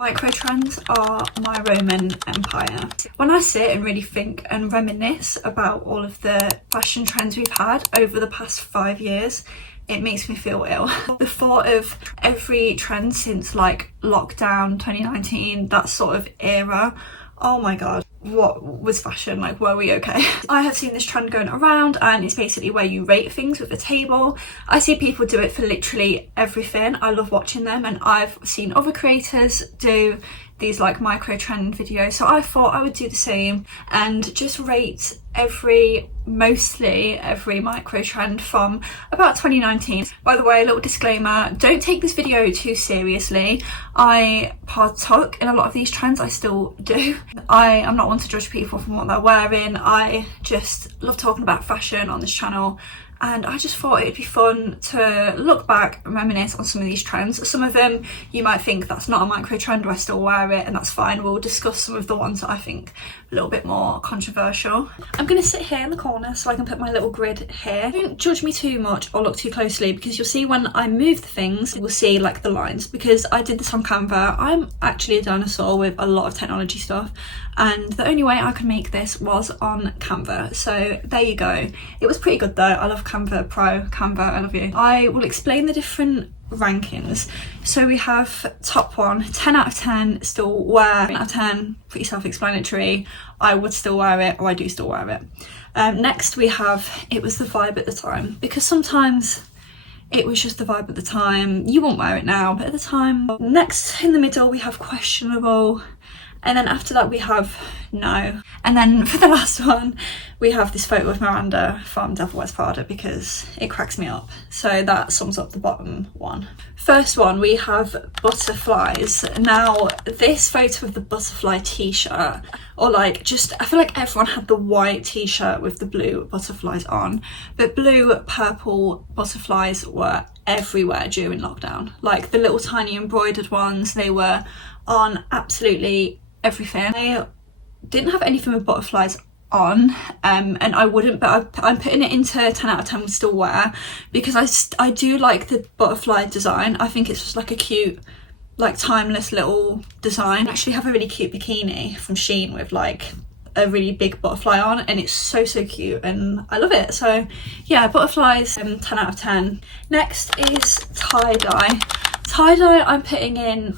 Microtrends are my Roman Empire. When I sit and really think and reminisce about all of the fashion trends we've had over the past 5 years, it makes me feel ill. The thought of every trend since like lockdown 2019, that sort of era, oh my god, what was fashion? Like, were we okay? I have seen this trend going around, and it's basically where you rate things with a table. I see people do it for literally everything. I love watching them, and I've seen other creators do these like micro trend videos, so I thought I would do the same and just rate mostly every micro trend from about 2019. By the way, a little disclaimer, don't take this video too seriously. I partook in a lot of these trends, I still do. I am not one to judge people from what they're wearing. I just love talking about fashion on this channel, and I just thought it'd be fun to look back and reminisce on some of these trends. Some of them you might think that's not a micro trend, or I still wear it, and that's fine. We'll discuss some of the ones that I think a little bit more controversial. I'm gonna sit here in the corner so I can put my little grid here. Don't judge me too much or look too closely, because you'll see when I move the things, we'll see like the lines, because I did this on Canva. I'm actually a dinosaur with a lot of technology stuff, and the only way I could make this was on Canva. So there you go. It was pretty good though. I love Canva Pro. Canva, I love you. I will explain the different rankings. So we have top one, 10 out of 10, still wear. 10 out of 10, pretty self-explanatory. I would still wear it, or I do still wear it. Next we have, it was the vibe at the time, because sometimes it was just the vibe at the time. You won't wear it now, but at the time. Next in the middle we have questionable, and then after that we have no. And then for the last one we have this photo of Miranda from Devil Wears Prada, because it cracks me up. So that sums up the bottom one. First one, we have butterflies. Now this photo of the butterfly t-shirt, or like just, I feel like everyone had the white t-shirt with the blue butterflies on, but blue, purple butterflies were everywhere during lockdown. Like the little tiny embroidered ones, they were on absolutely everything. I didn't have anything with butterflies on, and I wouldn't, but I'm putting it into 10 out of 10 would still wear, because I do like the butterfly design. I think it's just like a cute, like timeless little design. I actually have a really cute bikini from Shein with like a really big butterfly on, and it's so cute and I love it. So yeah, butterflies, 10 out of 10. Next is tie-dye. Tie-dye I'm putting in,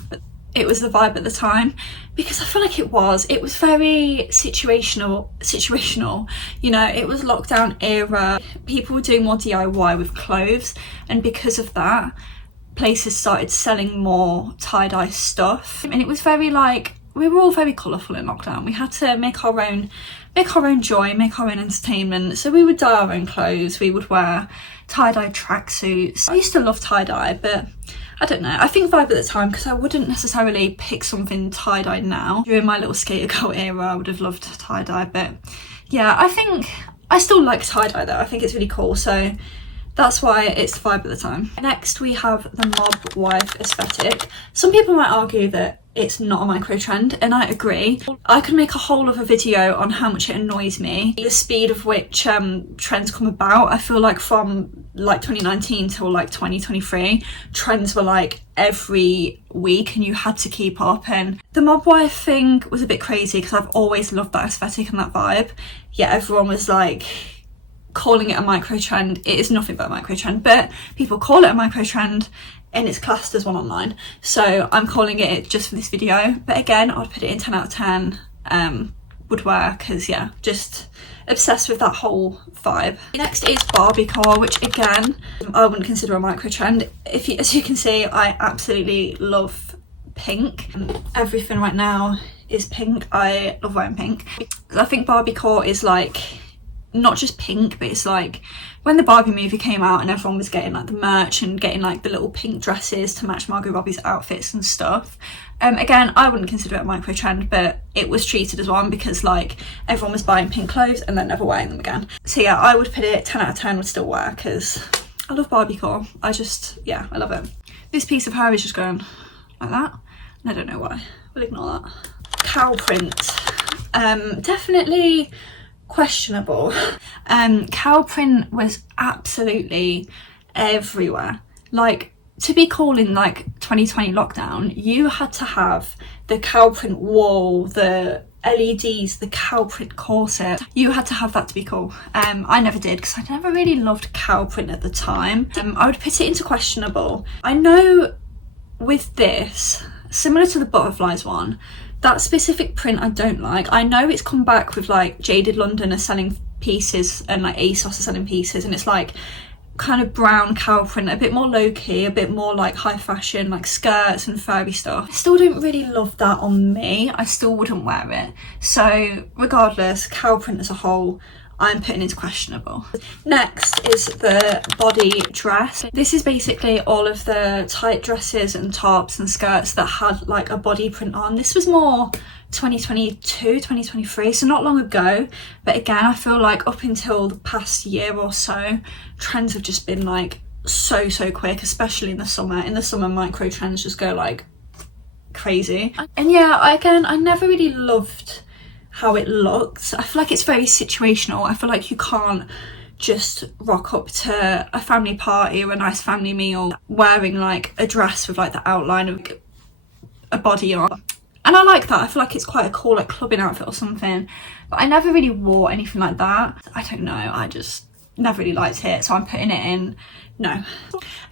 it was the vibe at the time, because I feel like it was very situational, you know. It was lockdown era, people were doing more DIY with clothes, and because of that places started selling more tie-dye stuff, and it was very like, we were all very colourful in lockdown. We had to make our own joy, make our own entertainment, so we would dye our own clothes, we would wear tie-dye tracksuits. I used to love tie-dye, but I don't know, I think vibe at the time, because I wouldn't necessarily pick something tie-dye now. During my little skater girl era I would have loved tie-dye, but yeah, I think I still like tie-dye though. I think it's really cool, so that's why it's the vibe at the time. Next we have the mob wife aesthetic. Some people might argue that it's not a micro trend, and I agree. I could make a whole other video on how much it annoys me, the speed of which trends come about. I feel like from like 2019 till like 2023, trends were like every week and you had to keep up, and the mob wife thing was a bit crazy because I've always loved that aesthetic and that vibe. Yeah, everyone was like calling it a micro trend. It is nothing but a micro trend, but people call it a micro trend and it's classed as one online, so I'm calling it just for this video. But again, I'd put it in 10 out of 10, would wear, because yeah, just obsessed with that whole vibe. Next is Barbiecore, which again I wouldn't consider a micro trend. As you can see, I absolutely love pink. Everything right now is pink. I love wearing pink. I think Barbiecore is like not just pink, but it's like when the Barbie movie came out and everyone was getting like the merch and getting like the little pink dresses to match Margot Robbie's outfits and stuff. Again, I wouldn't consider it a micro trend, but it was treated as one because like everyone was buying pink clothes and then never wearing them again. So yeah, I would put it 10 out of 10 would still wear, because I love Barbiecore. Yeah, I love it. This piece of hair is just going like that, and I don't know why. We'll ignore that. Cow print, definitely questionable. Cow print was absolutely everywhere. Like to be cool in like 2020 lockdown, you had to have the cow print wall, the LEDs, the cow print corset. You had to have that to be cool. I never did, because I never really loved cow print at the time. I would put it into questionable. I know with this, similar to the butterflies one, that specific print I don't like. I know it's come back with like Jaded London are selling pieces and like ASOS are selling pieces, and it's like kind of brown cow print, a bit more low-key, a bit more like high fashion, like skirts and furry stuff. I still don't really love that on me. I still wouldn't wear it. So regardless, cow print as a whole, I'm putting into questionable. Next is the body dress. This is basically all of the tight dresses and tops and skirts that had like a body print on. This was more 2022, 2023, so not long ago. But again, I feel like up until the past year or so, trends have just been like so quick, especially in the summer. In the summer, micro trends just go like crazy. And yeah, again, I never really loved how it looked. I feel like it's very situational. I feel like you can't just rock up to a family party or a nice family meal wearing like a dress with like the outline of a body on. And I like that. I feel like it's quite a cool like clubbing outfit or something, but I never really wore anything like that. I don't know, I just never really liked it, so I'm putting it in no.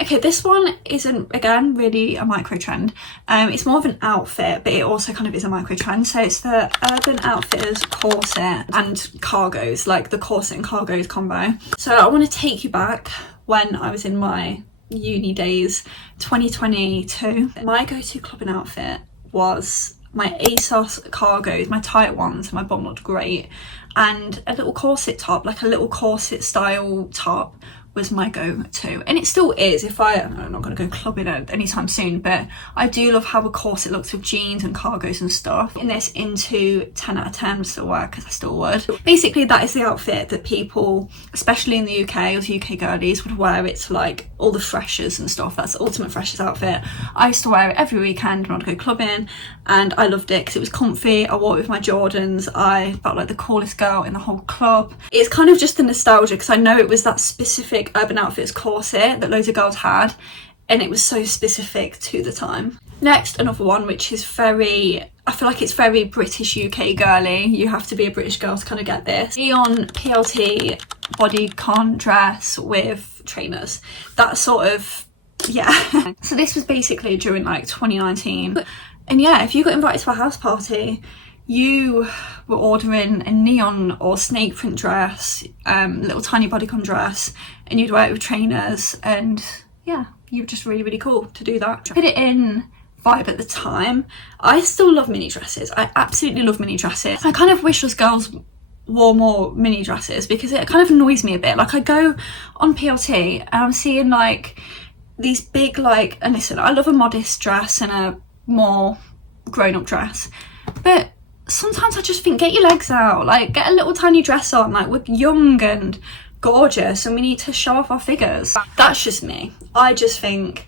Okay, this one isn't, again, really a micro trend. It's more of an outfit, but it also kind of is a micro trend. So it's the Urban Outfitters corset and cargos, like the corset and cargos combo. So I want to take you back when I was in my uni days, 2022. My go-to clubbing outfit was my ASOS cargos, my tight ones, my bum looked great, and a little corset top, like a little corset style top, was my go-to, and it still is. If I'm not going to go clubbing anytime soon, but I do love how a corset looks with jeans and cargos and stuff. In this into 10 out of 10 still work, because I still would. Basically, that is the outfit that people, especially in the UK, or UK girlies, would wear it to like all the freshers and stuff. That's the ultimate freshers outfit. I used to wear it every weekend when I'd go clubbing, and I loved it because it was comfy. I wore it with my Jordans. I felt like the coolest girl in the whole club. It's kind of just the nostalgia, because I know it was that specific Urban Outfitters corset that loads of girls had, and it was so specific to the time. Next, another one which is very, I feel like it's very British UK girly. You have to be a British girl to kind of get this. Neon PLT bodycon dress with trainers. That sort of, yeah. So this was basically during like 2019. And yeah, if you got invited to a house party, you were ordering a neon or snake print dress, little tiny bodycon dress, and you'd wear it with trainers, and yeah, you were just really cool to do that. Put it in vibe at the time. I still love mini dresses. I absolutely love mini dresses. I kind of wish us girls wore more mini dresses, because it kind of annoys me a bit. Like I go on PLT and I'm seeing like these big like, and listen, I love a modest dress and a more grown-up dress, but sometimes I just think, get your legs out, like get a little tiny dress on, like we're young and gorgeous and we need to show off our figures. That's just me. I just think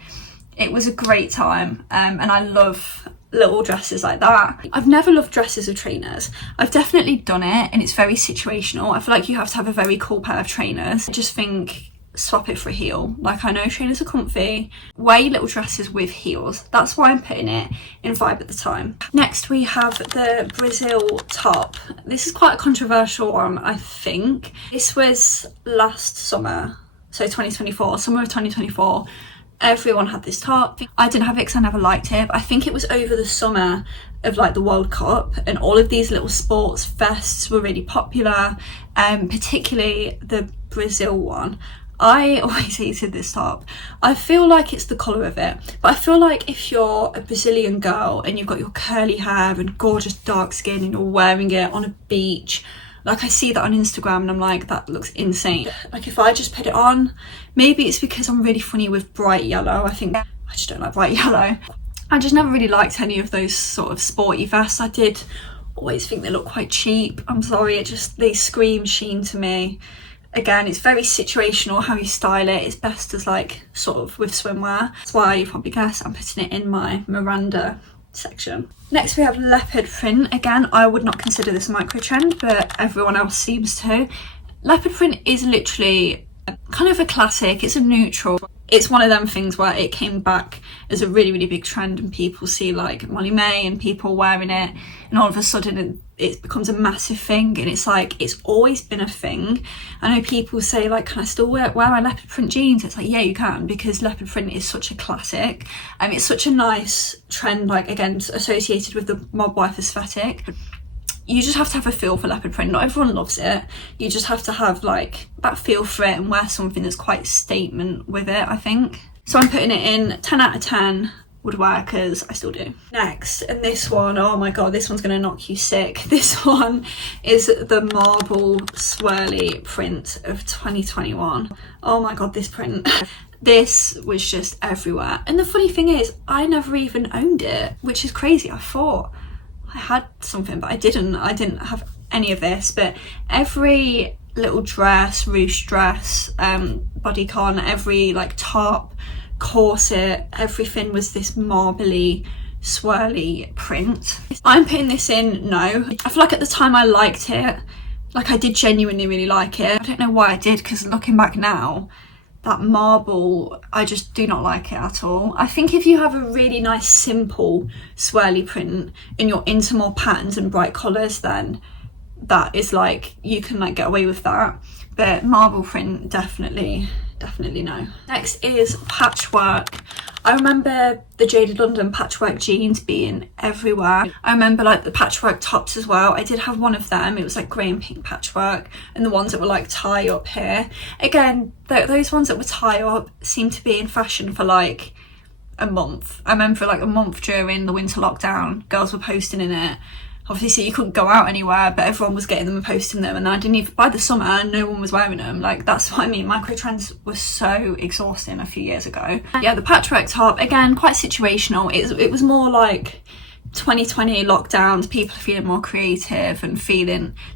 it was a great time, and I love little dresses like that. I've never loved dresses with trainers. I've definitely done it, and it's very situational. I feel like you have to have a very cool pair of trainers. I just think swap it for a heel. Like, I know trainers are comfy, wear your little dresses with heels. That's why I'm putting it in vibe at the time. Next we have the Brazil top. This is quite a controversial one, I think. This was last summer, so 2024, summer of 2024. Everyone had this top. I didn't have it because I never liked it, but I think it was over the summer of like the World Cup, and all of these little sports vests were really popular, particularly the Brazil one. I always hated this top. I feel like it's the colour of it, but I feel like if you're a Brazilian girl and you've got your curly hair and gorgeous dark skin and you're wearing it on a beach, like I see that on Instagram and I'm like, that looks insane. Like if I just put it on, maybe it's because I'm really funny with bright yellow. I think I just don't like bright yellow. I just never really liked any of those sort of sporty vests. I did always think they look quite cheap. I'm sorry, they scream sheen to me. Again, it's very situational how you style it. It's best as like sort of with swimwear. That's why you probably guessed I'm putting it in my Miranda section. Next we have leopard print. Again, I would not consider this a micro trend, but everyone else seems to. Leopard print is literally Kind of a classic, it's a neutral. It's one of them things where it came back as a really, really big trend and people see like Molly May and people wearing it, and all of a sudden it becomes a massive thing, and it's like, it's always been a thing. I know people say like, can I still wear my leopard print jeans? It's like, yeah, you can, because leopard print is such a classic. It's such a nice trend, like again, associated with the mob wife aesthetic. You just have to have a feel for leopard print. Not everyone loves it. You just have to have like that feel for it and wear something that's quite statement with it, I think. So I'm putting it in 10 out of 10 would wear, because I still do. Next, and this one, oh my god, this one's gonna knock you sick. This one is the marble swirly print of 2021. Oh my god, this print. This was just everywhere. And the funny thing is, I never even owned it, which is crazy. I thought I had something, but I didn't have any of this. But every little dress, ruche dress, bodycon, every like top, corset, everything was this marbly, swirly print. I'm putting this in no. I feel like at the time I liked it. Like I did genuinely really like it. I don't know why I did, because looking back now, that marble, I just do not like it at all. I think if you have a really nice simple swirly print and you're into more patterns and bright colours, then that is like, you can like get away with that. But marble print, definitely no. Next is patchwork. I remember the Jaded London patchwork jeans being everywhere. I remember like the patchwork tops as well. I did have one of them. It was like grey and pink patchwork, and the ones that were like tie up here. Again, those ones that were tie up seemed to be in fashion for like a month. I remember for like a month during the winter lockdown, girls were posting in it. Obviously you couldn't go out anywhere, but everyone was getting them and posting them, and I didn't even, by the summer, no one was wearing them. Like, that's what I mean, microtrends was so exhausting a few years ago. Yeah, the patchwork top, again, quite situational. It was more like 2020 lockdowns, people are feeling more creative and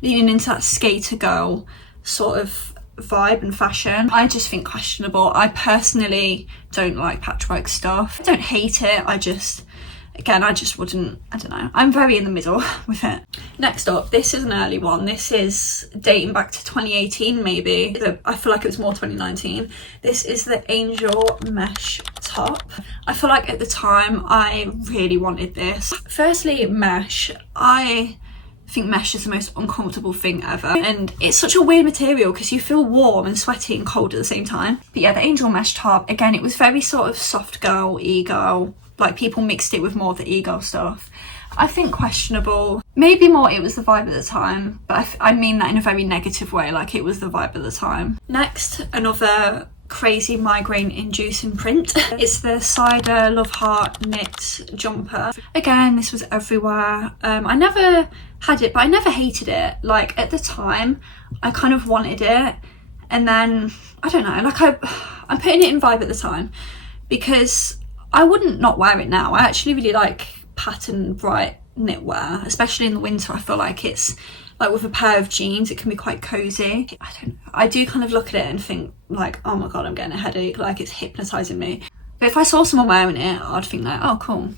leaning into that skater girl sort of vibe and fashion. I just think questionable. I personally don't like patchwork stuff. I don't hate it, I just wouldn't, I don't know. I'm very in the middle with it. Next up, this is an early one. This is dating back to 2018 maybe. I feel like it was more 2019. This is the Angel mesh top. I feel like at the time I really wanted this. Firstly, mesh. I think mesh is the most uncomfortable thing ever, and it's such a weird material because you feel warm and sweaty and cold at the same time. But yeah, the Angel mesh top, again, it was very sort of soft girl, e-girl. Like, people mixed it with more of the e-girl stuff. I think questionable. Maybe more it was the vibe at the time, but I mean that in a very negative way, like it was the vibe at the time. Next, another crazy migraine inducing print. It's the Cider Love Heart knit jumper. Again, this was everywhere. I never had it, but I never hated it. Like, at the time, I kind of wanted it, and then, I don't know, like I'm putting it in vibe at the time, because I wouldn't not wear it now. I actually really like pattern bright knitwear, especially in the winter. I feel like it's like with a pair of jeans, it can be quite cozy. I do kind of look at it and think like, oh my god, I'm getting a headache, like it's hypnotizing me. But if I saw someone wearing it, I'd think like, oh cool.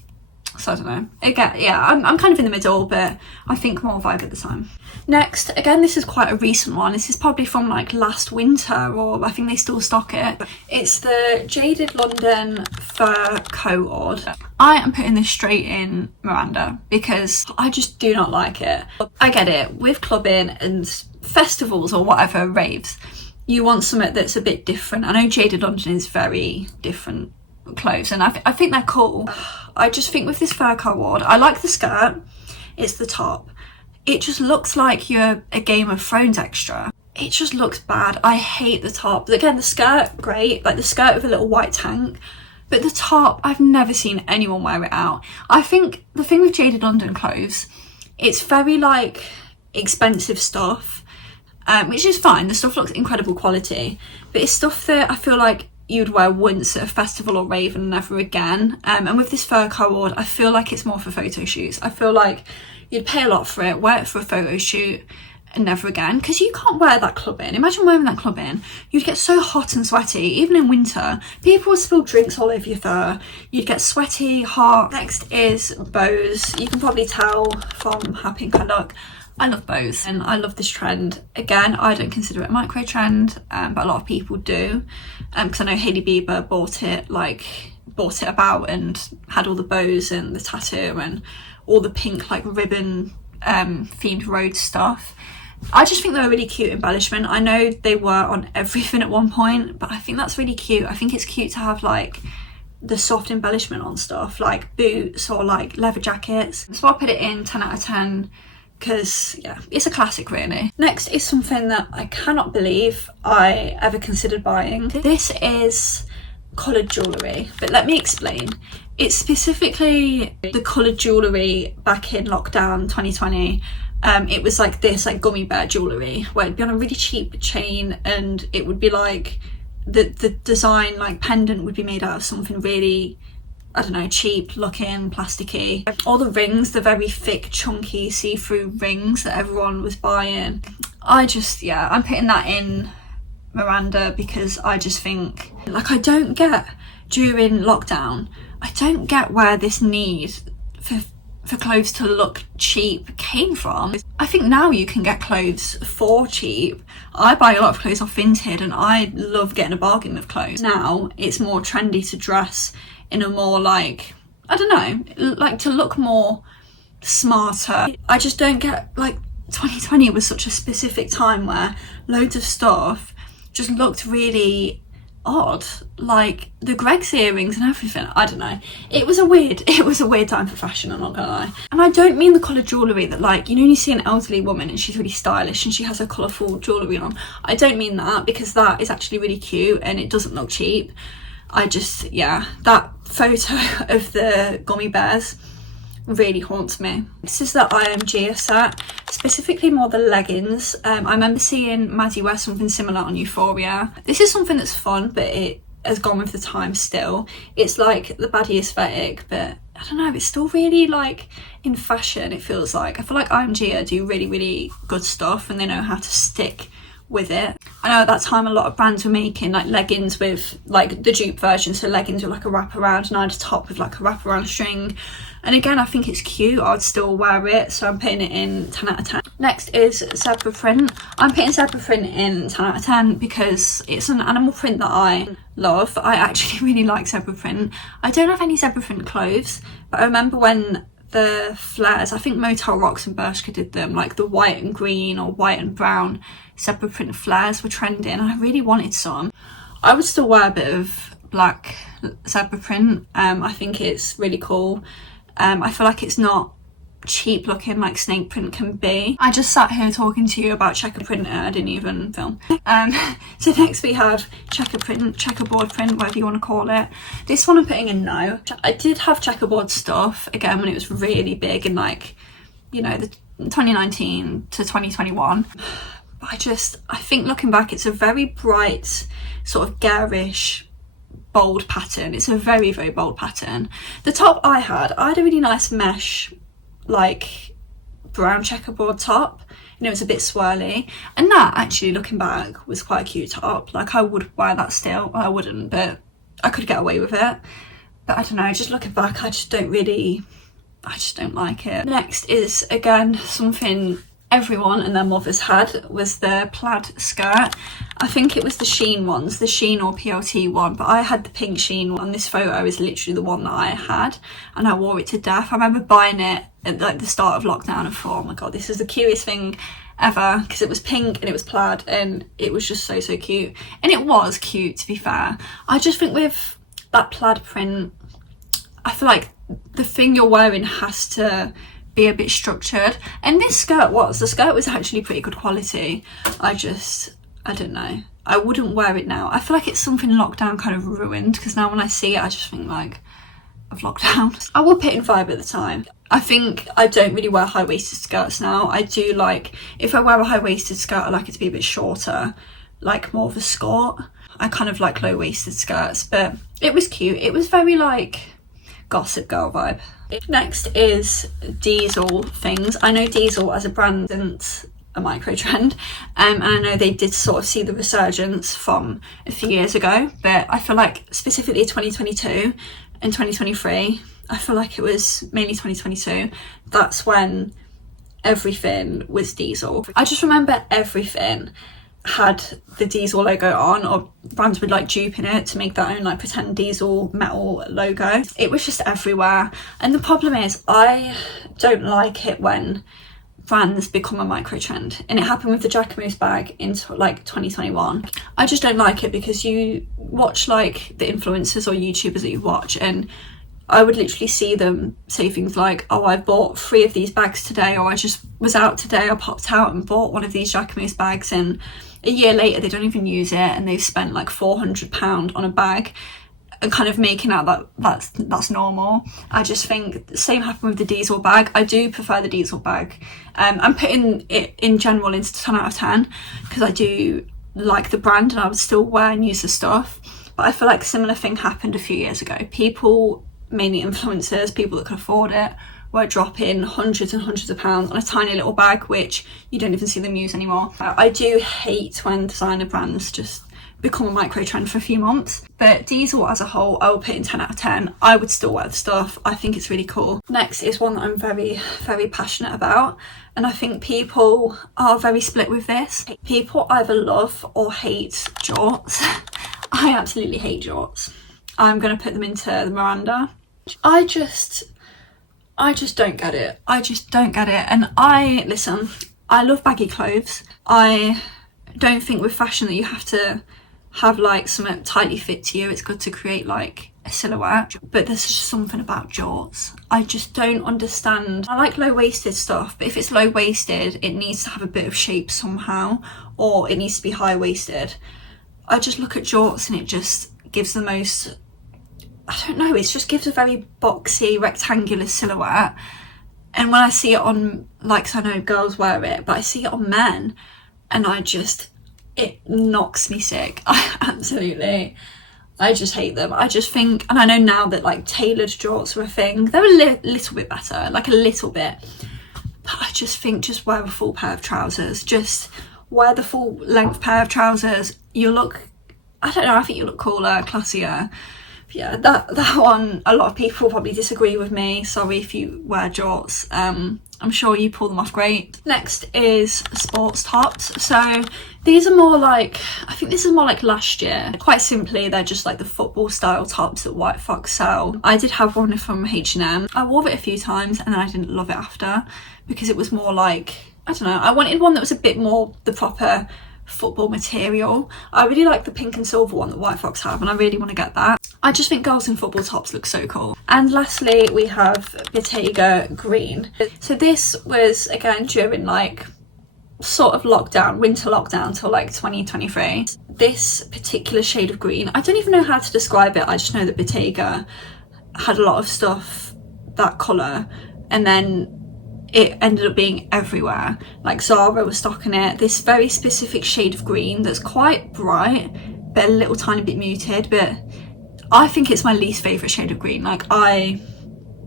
So I don't know. Again, yeah, I'm kind of in the middle, but I think more vibe at the time. Next, again, this is quite a recent one. This is probably from like last winter, or I think they still stock it. It's the Jaded London fur co-ord. I am putting this straight in Miranda because I just do not like it. I get it, with clubbing and festivals or whatever, raves, you want something that's a bit different. I know Jaded London is very different clothes, and I think they're cool. I just think with this fur co-ord, I like the skirt, it's the top. It just looks like you're a Game of Thrones extra. It just looks bad. I hate the top. Again, the skirt, great, like the skirt with a little white tank, but the top, I've never seen anyone wear it out. I think the thing with Jaded London clothes, it's very like expensive stuff, which is fine. The stuff looks incredible quality, but it's stuff that I feel like you'd wear once at a festival or rave and never again. And with this fur co-ord, I feel like it's more for photo shoots. I feel like you'd pay a lot for it, wear it for a photo shoot, and never again, because you can't wear that clubbing. Imagine wearing that clubbing. You'd get so hot and sweaty, even in winter. People would spill drinks all over your fur. You'd get sweaty, hot. Next is bows. You can probably tell from how pink I look, I love bows and I love this trend. Again, I don't consider it a micro trend, but a lot of people do, because I know Hailey Bieber bought it about and had all the bows and the tattoo and all the pink like ribbon themed road stuff. I just think they're a really cute embellishment. I know they were on everything at one point, but I think that's really cute. I think it's cute to have like the soft embellishment on stuff like boots or like leather jackets. So I put it in 10 out of 10 because yeah, it's a classic really. Next is something that I cannot believe I ever considered buying. This is coloured jewellery, but let me explain. It's specifically the coloured jewellery back in lockdown 2020. It was like this like gummy bear jewellery where it'd be on a really cheap chain, and it would be like the design like pendant would be made out of something really, I don't know, cheap looking, plasticky. All the rings, the very thick chunky see-through rings that everyone was buying. I'm putting that in Miranda because I just think like I don't get during lockdown, I don't get where this need for clothes to look cheap came from. I think now you can get clothes for cheap. I buy a lot of clothes off Vinted and I love getting a bargain with clothes. Now it's more trendy to dress in a more like, I don't know, like to look more smarter. I just don't get, like 2020 was such a specific time where loads of stuff just looked really odd, like the Greg's earrings and everything. I don't know, it was a weird time for fashion, I'm not gonna lie. And I don't mean the coloured jewellery that, like, you know, you see an elderly woman and she's really stylish and she has her colourful jewellery on. I don't mean that, because that is actually really cute and it doesn't look cheap. I just, yeah, that photo of the gummy bears really haunts me. This is the IMG set, specifically more the leggings. I remember seeing Maddie wear something similar on Euphoria. This is something that's fun, but it has gone with the time still. It's like the baddie aesthetic, but I don't know, it's still really like in fashion, it feels like. I feel like IMG do really, really good stuff and they know how to stick with it. I know at that time a lot of brands were making like leggings with like the dupe version, so leggings with like a wraparound and I had a top with like a wraparound string. And again, I think it's cute, I'd still wear it, so I'm putting it in 10 out of 10. Next is zebra print. I'm putting zebra print in 10 out of 10 because it's an animal print that I love. I actually really like zebra print. I don't have any zebra print clothes, but I remember when the flares, I think Motel Rocks and Bershka did them, like the white and green or white and brown zebra print flares were trending and I really wanted some. I would still wear a bit of black zebra print. I think it's really cool. I feel like it's not cheap looking like snake print can be. I just sat here talking to you about checker print and I didn't even film. So next we have checker print, checkerboard print, whatever you want to call it. This one I'm putting in no. I did have checkerboard stuff again when it was really big in like, you know, the 2019 to 2021. But I think looking back, it's a very bright, sort of garish, bold pattern. It's a very, very bold pattern. The top I had a really nice mesh, like brown checkerboard top, and it was a bit swirly. And that actually, looking back, was quite a cute top. Like I would wear that still. Well, I wouldn't, but I could get away with it. But I don't know, just looking back, I just don't like it. Next is, again, something everyone and their mothers had, was the plaid skirt. I think it was the Shein ones, the Shein or PLT one, but I had the pink Shein one. This photo is literally the one that I had and I wore it to death. I remember buying it at like the start of lockdown and thought, oh my god, this is the cutest thing ever, because it was pink and it was plaid and it was just so cute. And it was cute, to be fair. I just think with that plaid print, I feel like the thing you're wearing has to be a bit structured, and the skirt was actually pretty good quality. I don't know, I wouldn't wear it now. I feel like it's something lockdown kind of ruined, because now when I see it I just think like of lockdown. I wore Pit and Vibe at the time. I think I don't really wear high-waisted skirts now. I do like, if I wear a high-waisted skirt, I like it to be a bit shorter, like more of a skirt. I kind of like low-waisted skirts, but it was cute. It was very like Gossip Girl vibe. Next is Diesel things. I know Diesel as a brand isn't a micro trend, and I know they did sort of see the resurgence from a few years ago, but I feel like specifically 2022 and 2023, I feel like it was mainly 2022, that's when everything was diesel. I just remember everything had the diesel logo on, or brands would like dupe in it to make their own like pretend diesel metal logo. It was just everywhere. And the problem is, I don't like it when brands become a micro trend, and it happened with the Jacquemus bag in like 2021. I just don't like it, because you watch like the influencers or YouTubers that you watch, and I would literally see them say things like, oh, I bought 3 of these bags today, or I just was out today, I popped out and bought one of these Jacquemus bags, and a year later they don't even use it, and they've spent like £400 on a bag, and kind of making out that that's normal. I just think the same happened with the diesel bag. I do prefer the diesel bag. I'm putting it in general into 10 out of 10 because I do like the brand and I would still wear and use the stuff. But I feel like a similar thing happened a few years ago. People, mainly influencers, people that could afford it, were dropping hundreds and hundreds of pounds on a tiny little bag, which you don't even see them use anymore. I do hate when designer brands just become a micro trend for a few months, but diesel as a whole, I will put in 10 out of 10. I would still wear the stuff. I think it's really cool. Next is one that I'm very, very passionate about, and I think people are very split with this. People either love or hate jorts. I absolutely hate jorts. I'm going to put them into the Miranda. I just don't get it. I just don't get it. And listen, I love baggy clothes. I don't think with fashion that you have to have like something tightly fit to you. It's good to create like a silhouette, but there's just something about jorts I just don't understand. I like low-waisted stuff, but if it's low-waisted it needs to have a bit of shape somehow, or it needs to be high-waisted. I just look at jorts and it just gives the most, I don't know, it just gives a very boxy rectangular silhouette. And when I see it on, like, 'cause I know girls wear it, but I see it on men and it knocks me sick. I just hate them. I just think, and I know now that like tailored jorts are a thing, they're a little bit better, like a little bit, but I just think just wear a full pair of trousers, just wear the full length pair of trousers. You look, I don't know, I think you look cooler, classier. But yeah, that one, a lot of people probably disagree with me. Sorry if you wear jorts. I'm sure you pull them off great. Next is sports tops. So these are more like, I think this is more like last year. Quite simply, they're just like the football style tops that White Fox sell. I did have one from H&M. I wore it a few times and then I didn't love it after, because it was more like, I don't know, I wanted one that was a bit more the proper football material. I really like the pink and silver one that White Fox have, and I really want to get that. I just think girls in football tops look so cool. And lastly, we have Bottega Green. So this was again during like sort of lockdown, winter lockdown till like 2023. This particular shade of green, I don't even know how to describe it. I just know that Bottega had a lot of stuff that colour, and then it ended up being everywhere. Like Zara was stocking it. This very specific shade of green that's quite bright but a little tiny bit muted, but I think it's my least favourite shade of green. Like, I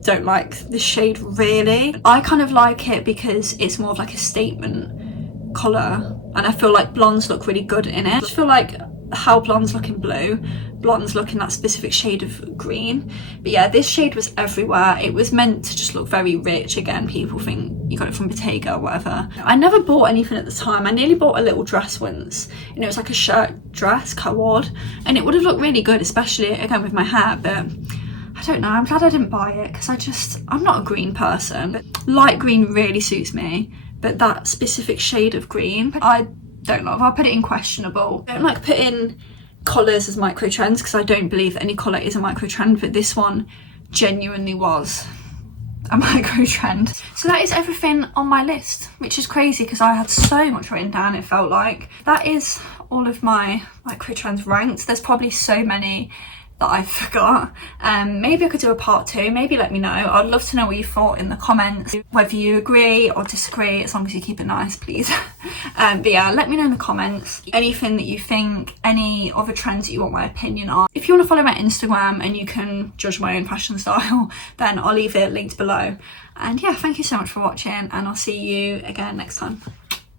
don't like this shade really. I kind of like it because it's more of like a statement colour, and I feel like blondes look really good in it. I feel like how blondes look in blue, blondes look in that specific shade of green. But yeah, this shade was everywhere. It was meant to just look very rich. Again, people think you got it from Bottega or whatever. I never bought anything at the time. I nearly bought a little dress once, and it was like a shirt dress cord, and it would have looked really good, especially again with my hair, but I don't know, I'm glad I didn't buy it because I'm not a green person. But light green really suits me, but that specific shade of green, I don't love. I'll put it in questionable. I don't like putting colours as micro trends because I don't believe any colour is a micro trend, but this one genuinely was a micro trend. So that is everything on my list, which is crazy because I had so much written down, it felt like. That is all of my micro trends ranked. There's probably so many that I forgot. Maybe I could do a part 2. Maybe let me know. I'd love to know what you thought in the comments, whether you agree or disagree, as long as you keep it nice, please. But yeah, let me know in the comments anything that you think, any other trends that you want my opinion on. If you want to follow my Instagram and you can judge my own fashion style, then I'll leave it linked below. And yeah, thank you so much for watching, and I'll see you again next time.